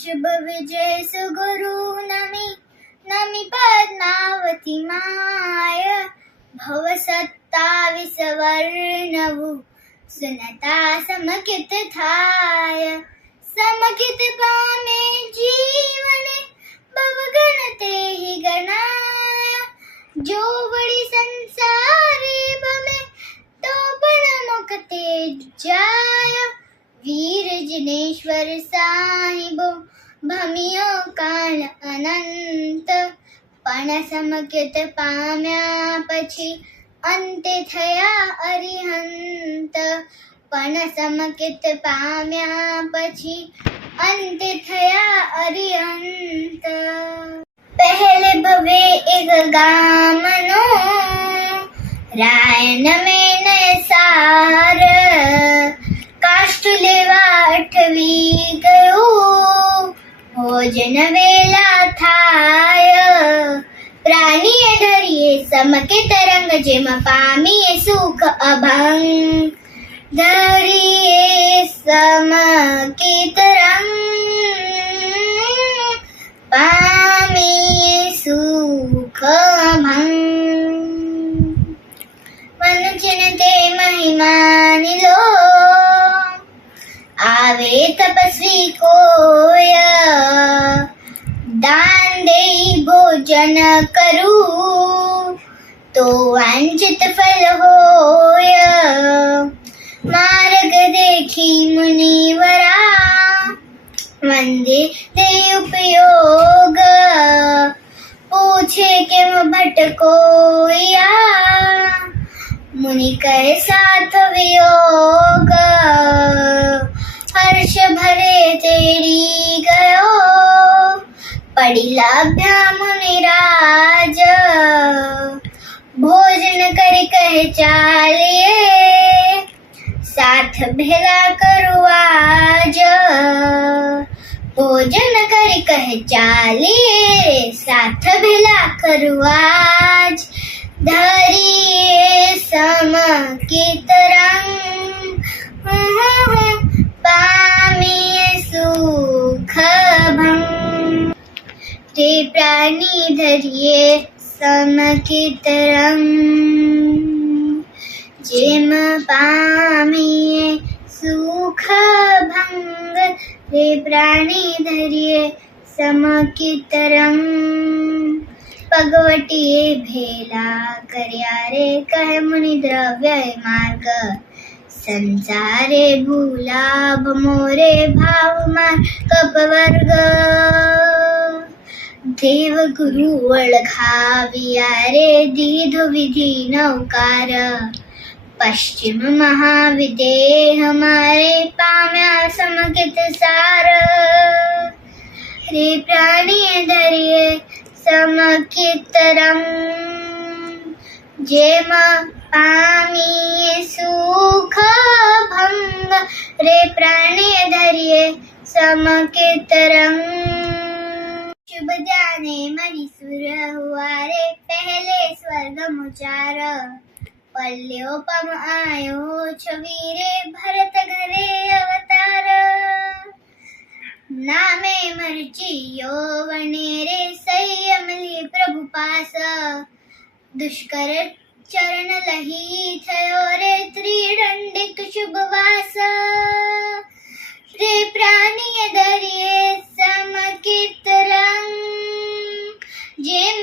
शुभ विजय सुगुरु नमि नमि पद्मावती माय भव 27 वर्णवु सुनता समकित थाय समकित पामे जीवने भवगण ते ही गणाय जो बड़ी संसारे भमे तो पण मुक्ते जाय वीर जिनेश्वर साहिबो भमियो काल अनंत पण समकित पाम्या પછી અંતે થયા અરિહંત પણ સમકિત પામ્યા પછી અંતે થયા અરિહંત પહેલે ભવે એક ગામનો રાયન મેં સાર કાષ્ટ લેવા અઠવી ગયો ભોજન વેલા થાય પ્રાણીએ ધરીએ સમકિત રંગ જેમાં પામીએ સુખ અભંગ ધરીએ સમકિત રંગ પામીએ સુખ અભંગ મનુષ્યને તે મહિમાની લો આવે તપસ્વી કોય દાન દેઈ ભોજન કરું તો વાંછિત ફલ હોય માર્ગ દેખી મુનિવરા વંદે તે ઉપયોગ પૂછે કેમ ભટકો યા મુનિ કહે સાથ વિયોગ હર્ષ ભરે તેડી ગયો પડી લાભ્યા મુનિરાજ ભોજન કરી કહે ચાલીએ સાથ ભેગા કરું આજ ભોજન કરી કહે ચાલીએ સાથ ભેગા કરું આજ ધરીએ સમકિત રંગ પામીએ સુખ ભંગ તે પ્રાણી ધરીએ સમકિત રંગ જેમ પામીએ સુખ ભંગ તે પ્રાણી ધરીએ સમકિત રંગ પગવટીએ ભેલા કર્યા રે કહે મુનિ દ્રવ્ય માર્ગ સંસારે ભૂલાભ મોરે ભાવ માર કપવર્ગ દેવ ગુરુ ઓળખાવ્યા રે દીધો વિધિ નૌકાર પશ્ચિમ મહાવિદેહ મારે પામ્યા સમકિત સાર રે પ્રાણીએ ધરીએ સમકિત રંગ જેમાં પામીએ સુખ ભંગ રે પ્રાણીએ ધરીએ સમકિત રંગ शुभ जाने मरी सुर हुआ रे पहले स्वर्ग मुचार पल्योपम आयो छवीरे भरत घरे अवतार नामे मर्चियो वने रे संयम ली प्रभु पास दुष्कर चरण लही थयो रे त्रिदंडिक शुभ वास रे प्राणीए धरिए समकित रंग जेम